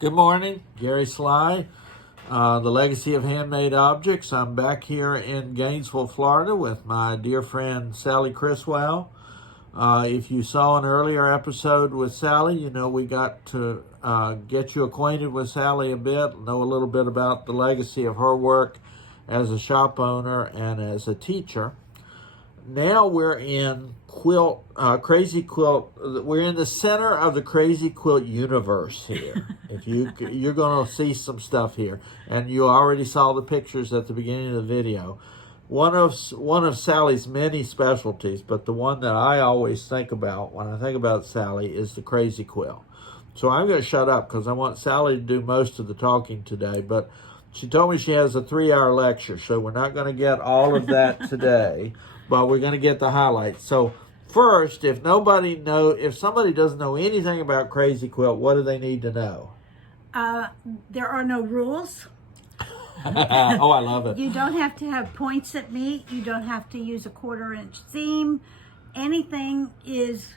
Good morning, Gary Sly, the Legacy of Handmade Objects. I'm back here in Gainesville, Florida with my dear friend Sally Criswell. If you saw an earlier episode with Sally, you know we got to get you acquainted with Sally a bit, know a little bit about the legacy of her work as a shop owner and as a teacher. Now we're in Crazy Quilt. We're in the center of the Crazy Quilt universe here. If you're going to see some stuff here, and you already saw the pictures at the beginning of the video. One of Sally's many specialties, but the one that I always think about when I think about Sally is the Crazy Quilt. So I'm going to shut up because I want Sally to do most of the talking today. But she told me she has a 3-hour lecture, so we're not going to get all of that today. But we're going to get the highlights. So first, if somebody doesn't know anything about Crazy Quilt, what do they need to know? There are no rules. Oh, I love it. You don't have to have points that meet. You don't have to use a 1/4-inch seam. Anything is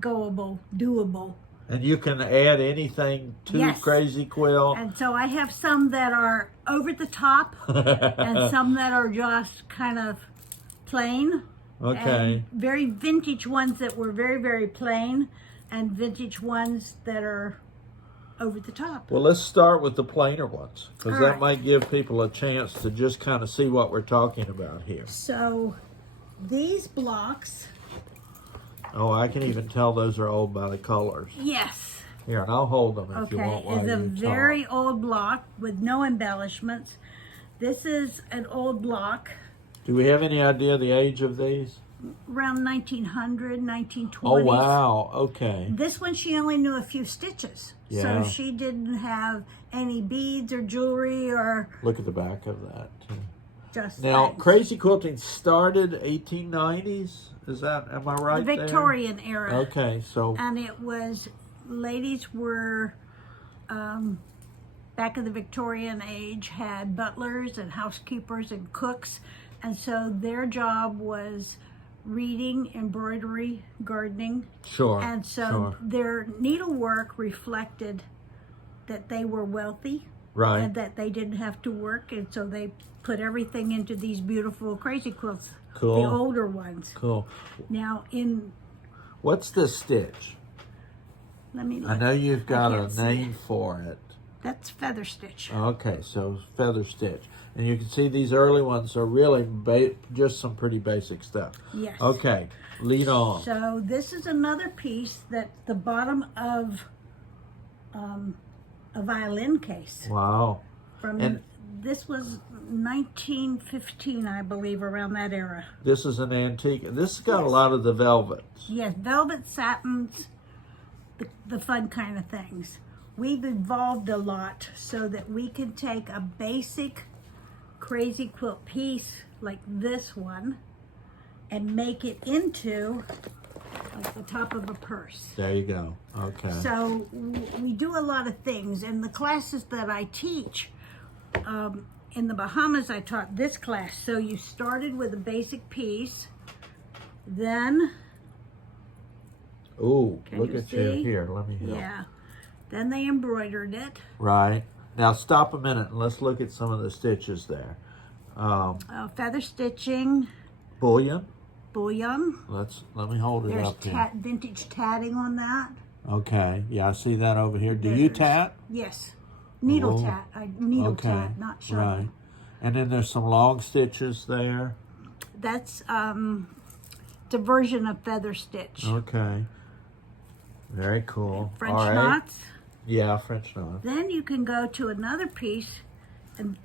goable, doable. And you can add anything to Yes. Crazy Quilt. And so I have some that are over the top and some that are just kind of plain. Okay. And very vintage ones that were very, very plain, and vintage ones that are over the top. Well, let's start with the plainer ones, because All that right. might give people a chance to just kind of see what we're talking about here. So these blocks, Oh, I can even tell those are old by the colors. yes. Here, and I'll hold them if you Okay, want while is a you very talk. old block with no embellishments. This is an old block, Do we have any idea the age of these? around 1900, 1920s. Oh, wow. Okay. This one she only knew a few stitches. Yeah. So she didn't have any beads or jewelry or Look at the back of that, too. just Now, things. Crazy Quilting started 1890s. Am I right The Victorian era. there? Okay, so And it was, ladies were, back in the Victorian age, had butlers and housekeepers and cooks. And so their job was reading, embroidery, gardening. sure. And so sure. their needlework reflected that they were wealthy Right. and that they didn't have to work. And so they put everything into these beautiful Crazy Quilts, Cool. the older ones. Cool. Now What's this stitch? let me look. I know you've got can't a see name it. for it. That's feather stitch. Okay, so feather stitch. And you can see these early ones are really just some pretty basic stuff. Yes. Okay, lead on. So this is another piece that's the bottom of a violin case. Wow. And This was 1915, I believe, around that era. this is an antique. This has got a Yes. lot of the velvets. Yes, velvet satins, the fun kind of things. We've evolved a lot so that we can take a basic Crazy Quilt piece like this one and make it into like the top of a purse. There you go. Okay. So we do a lot of things. In the classes that I teach, in the Bahamas, I taught this class. So you started with a basic piece, then, Ooh, Can look you at you see? here. Let me help. yeah, then they embroidered it. Right. Now stop a minute and let's look at some of the stitches there. Feather stitching, Bullion. bullion. Let me hold it There's up here. vintage tatting on that. Okay. Yeah, I see that over here. Do you There's- tat? Yes, needle Oh, tat. Needle Okay. tat, not shove. Right. And then there's some long stitches there. That's the version of feather stitch. Okay. Very cool. French All right. knots. Yeah, French knots. Then you can go to another piece and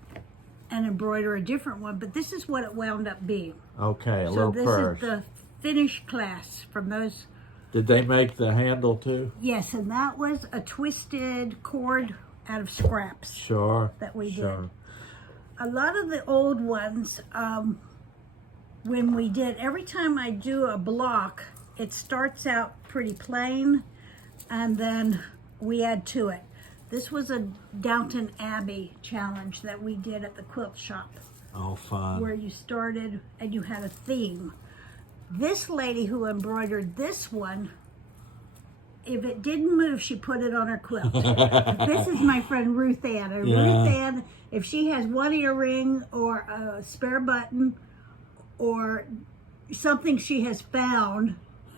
embroider a different one, but this is what it wound up being. Okay, a So little this purse. is the finished class from those. Did they make the handle too? Yes, and that was a twisted cord out of scraps Sure. that we Sure. did. A lot of the old ones, when we did, every time I do a block, it starts out pretty plain and then we add to it. This was a Downton Abbey challenge that we did at the quilt shop, Oh, fun. where you started and you had a theme. This lady who embroidered this one if it didn't move, she put it on her quilt. This is my friend Ruth Ann. And Yeah. Ruth Ann, if she has one earring or a spare button or something she has found,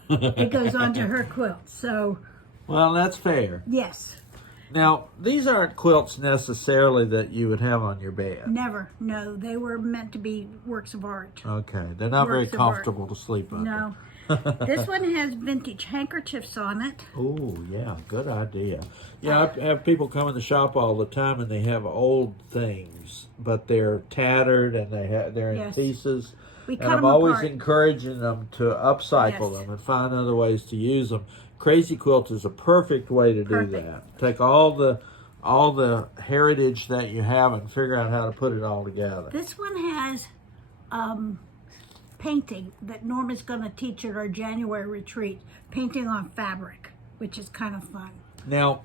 it goes onto her quilt. So, Well, that's fair. yes, Now, these aren't quilts necessarily that you would have on your bed. never. No, they were meant to be works of art. Okay, they're not very Works of art. comfortable to sleep under. No. This one has vintage handkerchiefs on it. Oh, yeah, good idea. Yeah, I have people come in the shop all the time and they have old things, but they're tattered and they're in Yes. pieces. We And cut I'm them always apart. encouraging them to upcycle Yes. them and find other ways to use them. Crazy Quilt is a perfect way to do Perfect. that. Take all the heritage that you have and figure out how to put it all together. This one has painting that Norma's going to teach at our January retreat. Painting on fabric, which is kind of fun. Now,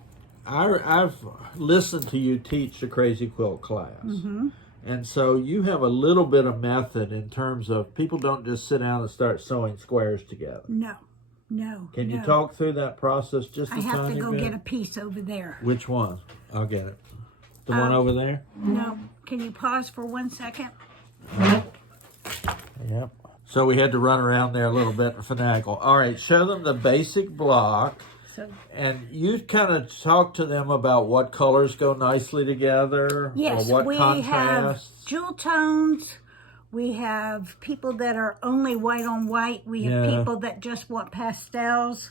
I've listened to you teach the Crazy Quilt class. Mm-hmm. And so you have a little bit of method in terms of people don't just sit down and start sewing squares together. No. Can you no. talk through that process just a I have to tiny go bit? get a piece over there. Which one? I'll get it. The one over there? No. Can you pause for 1 second? Yep. So we had to run around there a little bit and finagle. All right, show them the basic block. So, And you kind of talk to them about what colors go nicely together, yes, or what we contrasts. have jewel tones. We have people that are only white on white. We have Yeah. people that just want pastels.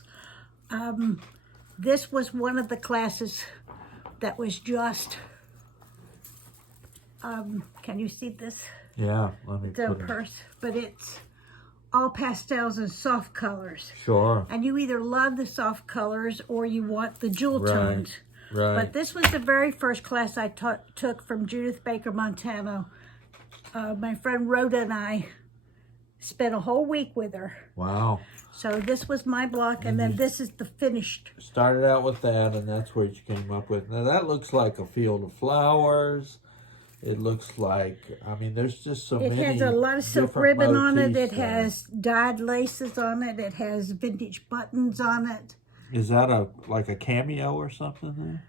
This was one of the classes that was just, can you see this? Yeah, let me The put it. purse, but it's all pastels and soft colors. Sure. And you either love the soft colors or you want the jewel Right, tones. right. But this was the very first class I took from Judith Baker Montano. My friend Rhoda and I spent a whole week with her. Wow. So this was my block, and then this is the finished. Started out with that, and that's what you came up with. Now, that looks like a field of flowers. It looks like, I mean, there's just so It many has a lot of silk different ribbon on it. motifs It there. has dyed laces on it. It has vintage buttons on it. Is that like a cameo or something there?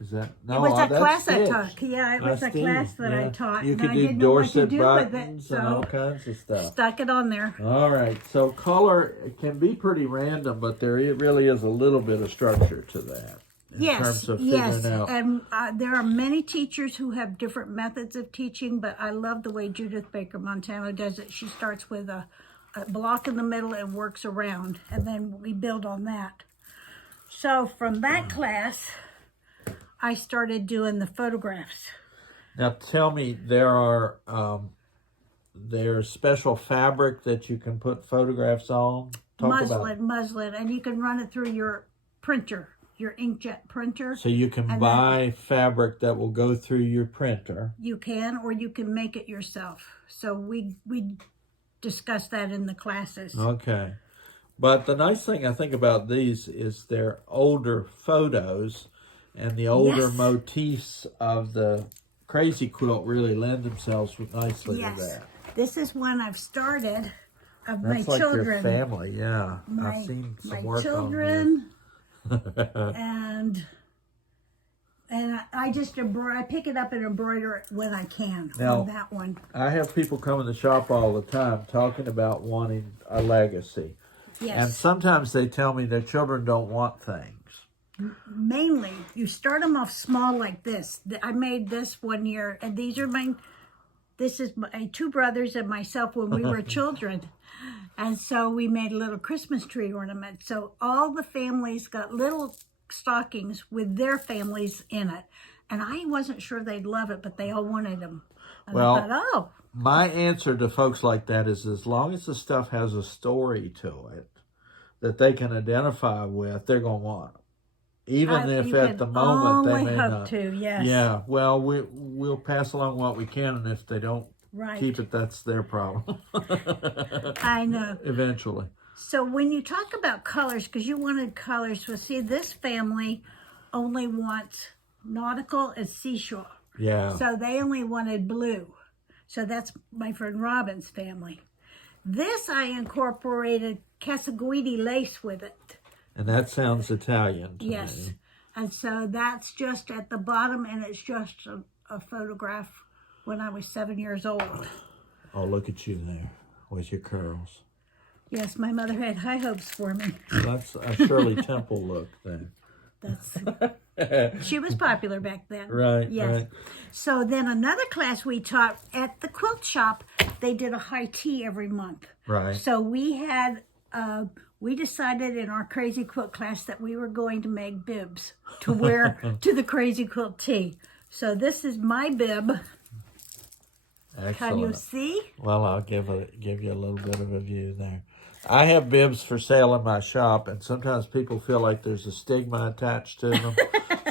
Is that? No, It was a that's class I stitched. took. Yeah, it was That's a class stitched, that yeah. I taught. You and could I do didn't know what to Dorset do with it, buttons and all so kinds of stuff. stuck it on there. All right, so color can be pretty random, but there really is a little bit of structure to that in terms of figuring out. And there are many teachers who have different methods of teaching, but I love the way Judith Baker Montano does it. She starts with a block in the middle and works around, and then we build on that. So from that class, I started doing the photographs. Now tell me, there's special fabric that you can put photographs on? Muslin, and you can run it through your printer, your inkjet printer. So you can And buy fabric that will go through your printer. You can, or you can make it yourself. So we discussed that in the classes. Okay. But the nice thing I think about these is they're older photos, and the older Yes. motifs of the Crazy Quilt really lend themselves nicely to Yes, that. this is one I've started of That's my like children. your family, yeah. My, I've seen some my work children, on this. and I just I pick it up and embroider it when I can Now, on that one. I have people come in the shop all the time talking about wanting a legacy. Yes, And sometimes they tell me their children don't want things. mainly you start them off small like this. I made this one year, and this is my two brothers and myself when we were children. And so we made a little Christmas tree ornament. So all the families got little stockings with their families in it. And I wasn't sure they'd love it, but they all wanted them. And Well, I thought, oh, my answer to folks like that is as long as the stuff has a story to it that they can identify with, they're going to want it. Even if you at can the moment they only may hope not. to, yes. Yeah, well, we'll pass along what we can, and if they don't Right. keep it, that's their problem. I know. Eventually. So when you talk about colors, because you wanted colors, well, see, this family only wants nautical and seashore. Yeah. So they only wanted blue. So that's my friend Robin's family. This I incorporated Casaguidi lace with it. And that sounds Italian to Yes. me. And so that's just at the bottom, and it's just a photograph when I was 7 years old. Oh, look at you there with your curls. Yes, my mother had high hopes for me. That's a Shirley Temple look then. She was popular back then. Right, yes. right. So then another class we taught at the quilt shop, they did a high tea every month. Right. So we had, we decided in our crazy quilt class that we were going to make bibs to wear to the crazy quilt tea. So this is my bib. Excellent. Can you see? Well, I'll give you a little bit of a view there. I have bibs for sale in my shop, and sometimes people feel like there's a stigma attached to them.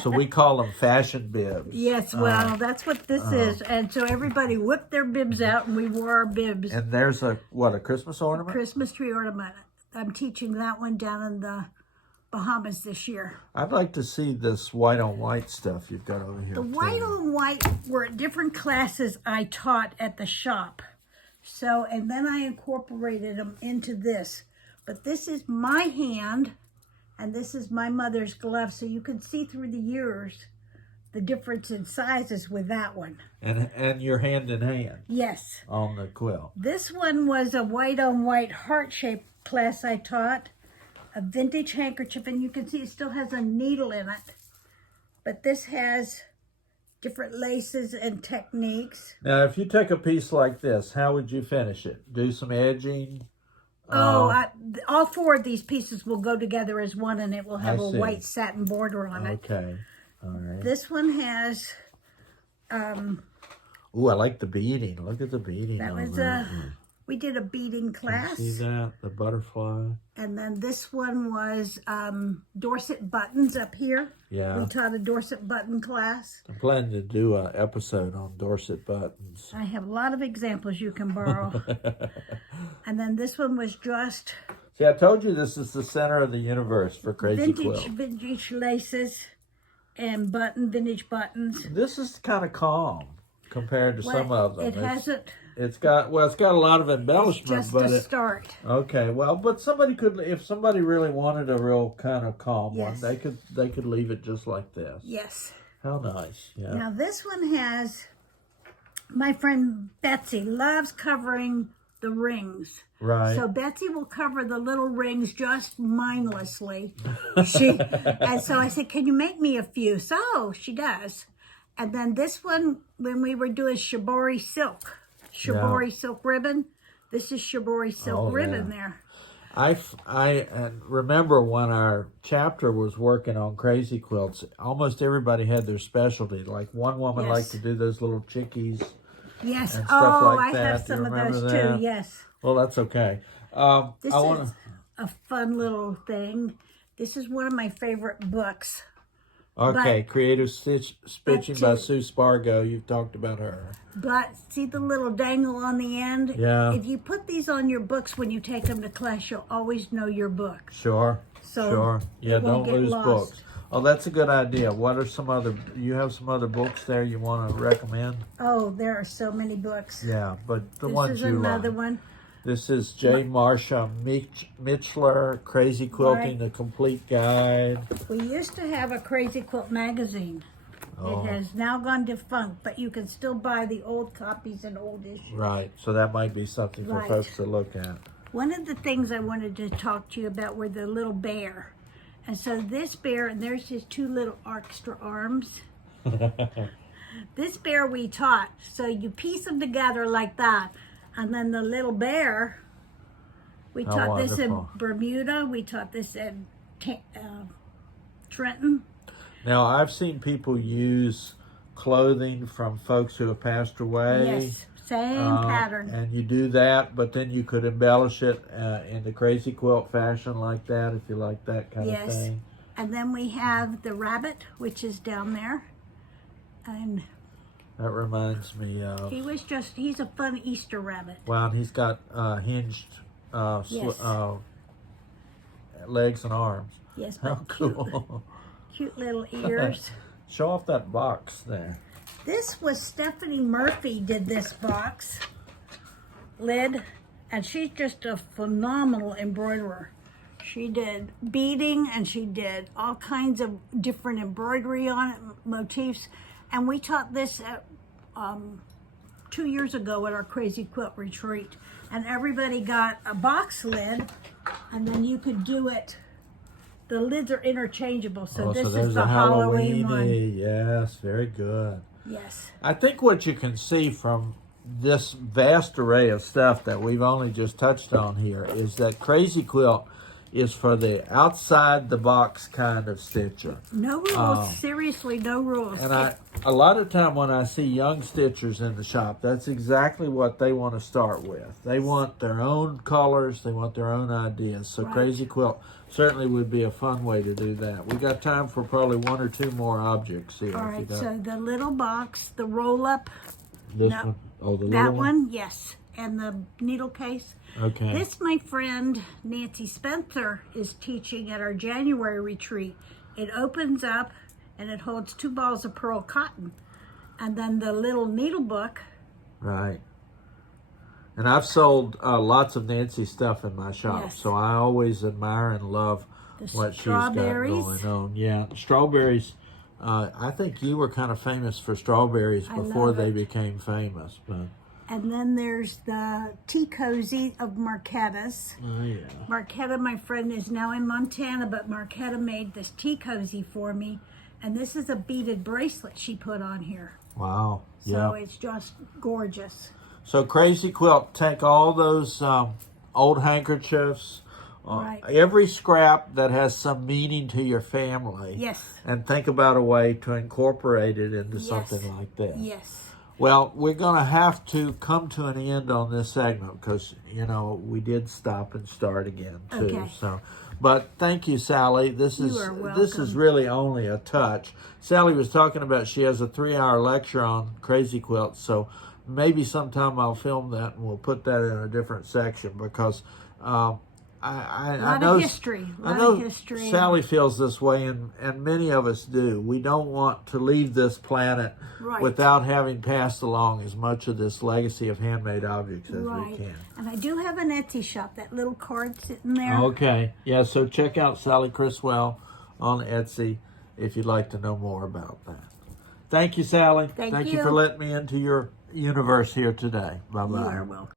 So we call them fashion bibs. Yes, well, that's what this is. And so everybody whipped their bibs out, and we wore our bibs. And there's a Christmas ornament? Christmas tree ornament. I'm teaching that one down in the Bahamas this year. I'd like to see this white on white stuff you've got over here. The white on white were different classes I taught at the shop. So, and then I incorporated them into this. But this is my hand, and this is my mother's glove. So you can see through the years the difference in sizes with that one. And your hand in hand. Yes. On the quilt. This one was a white on white heart-shaped class I taught. A vintage handkerchief, and you can see it still has a needle in it. But this has different laces and techniques. Now, if you take a piece like this, how would you finish it? Do some edging? All four of these pieces will go together as one, and it will have a white satin border on it. Okay, all right. This one has... Ooh, I like the beading. Look at the beading. That was we did a beading class. See that? The butterfly. And then this one was Dorset buttons up here. Yeah. We taught a Dorset button class. I'm planning to do an episode on Dorset buttons. I have a lot of examples you can borrow. And then this one was just... See, I told you this is the center of the universe for Crazy Quilt. Vintage laces and vintage buttons. This is kind of calm compared to some of them. It hasn't... It's got a lot of embellishment, It's just a start. Okay, well, but somebody could, if somebody really wanted a real kind of calm one, they could leave it just like this. Yes. How nice. Yeah. Now this one has, my friend Betsy loves covering the rings. Right. So Betsy will cover the little rings just mindlessly. And so I said, can you make me a few? So she does. And then this one, when we were doing shibori silk ribbon. This is shibori silk ribbon there. I remember when our chapter was working on Crazy Quilts, almost everybody had their specialty. Like one woman liked to do those little chickies. Yes. And stuff like I have some of those too. Yes. Well, that's okay. This is a fun little thing. This is one of my favorite books. Okay, Creative Stitching by Sue Spargo. You've talked about her. But see the little dangle on the end? Yeah. If you put these on your books when you take them to class, you'll always know your book. Sure. So Yeah, don't lose lost. books. Oh, that's a good idea. What are some other, you have some other books there you want to recommend? Oh, there are so many books. Yeah, but the ones you This is another one. This is J. Marsha Mitchler, Crazy Quilting, The Complete Guide. We used to have a Crazy Quilt magazine. Oh. It has now gone defunct, but you can still buy the old copies and old issues. Right, so that might be something for folks to look at. One of the things I wanted to talk to you about were the little bear. And so this bear, and there's his two little extra arms. This bear we taught. So you piece them together like that. And then the little bear, we taught this in Bermuda. We taught this in Trenton. Now, I've seen people use clothing from folks who have passed away. Yes, same pattern. And you do that, but then you could embellish it in the Crazy Quilt fashion like that, if you like that kind of thing. And then we have the rabbit, which is down there. And that reminds me of... he's a fun Easter rabbit. Wow, and he's got hinged legs and arms. Yes, how but cool. Cute little ears. Show off that box there. This was Stephanie Murphy did this box lid. And she's just a phenomenal embroiderer. She did beading and she did all kinds of different embroidery on it, motifs. And we taught this at, 2 years ago at our Crazy Quilt retreat. And everybody got a box lid, and then you could do it. The lids are interchangeable, so this is the Halloween one. Yes, very good. Yes. I think what you can see from this vast array of stuff that we've only just touched on here is that Crazy Quilt is for the outside the box kind of stitcher. No rules, seriously, no rules. And a lot of time when I see young stitchers in the shop, that's exactly what they want to start with. They want their own colors, they want their own ideas. So Right. Crazy Quilt certainly would be a fun way to do that. We got time for probably 1 or 2 more objects here. All if you right, don't. so the little box, the roll up, This no, one? Oh, the that little one? yes, and the needle case. Okay. This, my friend Nancy Spencer is teaching at our January retreat. It opens up and it holds 2 balls of pearl cotton. And then the little needle book. Right. And I've sold lots of Nancy stuff in my shop, Yes. so I always admire and love The what she's got strawberries. going on. Yeah, strawberries. I think you were kind of famous for strawberries I before love they it. became famous. But And then there's the tea cozy of Marquetta's. oh yeah, Marquetta, my friend, is now in Montana, but Marquetta made this tea cozy for me. And this is a beaded bracelet she put on here. wow, So yeah. it's just gorgeous. So Crazy Quilt, take all those old handkerchiefs, Right. every scrap that has some meaning to your family, Yes. and think about a way to incorporate it into Yes. something like this. Yes. Well, we're going to have to come to an end on this segment because, you know, we did stop and start again, too. Okay. So, but thank you, Sally. This You is are this is welcome. really only a touch. Sally was talking about she has a 3-hour lecture on Crazy Quilts, so maybe sometime I'll film that and we'll put that in a different section because I lot know of history. I Lot know of history. Sally feels this way, and many of us do. We don't want to leave this planet Right. without having passed along as much of this legacy of handmade objects as we Right. can. And I do have an Etsy shop, that little card sitting there. Okay. Yeah, so check out Sally Criswell on Etsy if you'd like to know more about that. Thank you, Sally. Thank you you. for letting me into your universe here today. Bye-bye. You are welcome.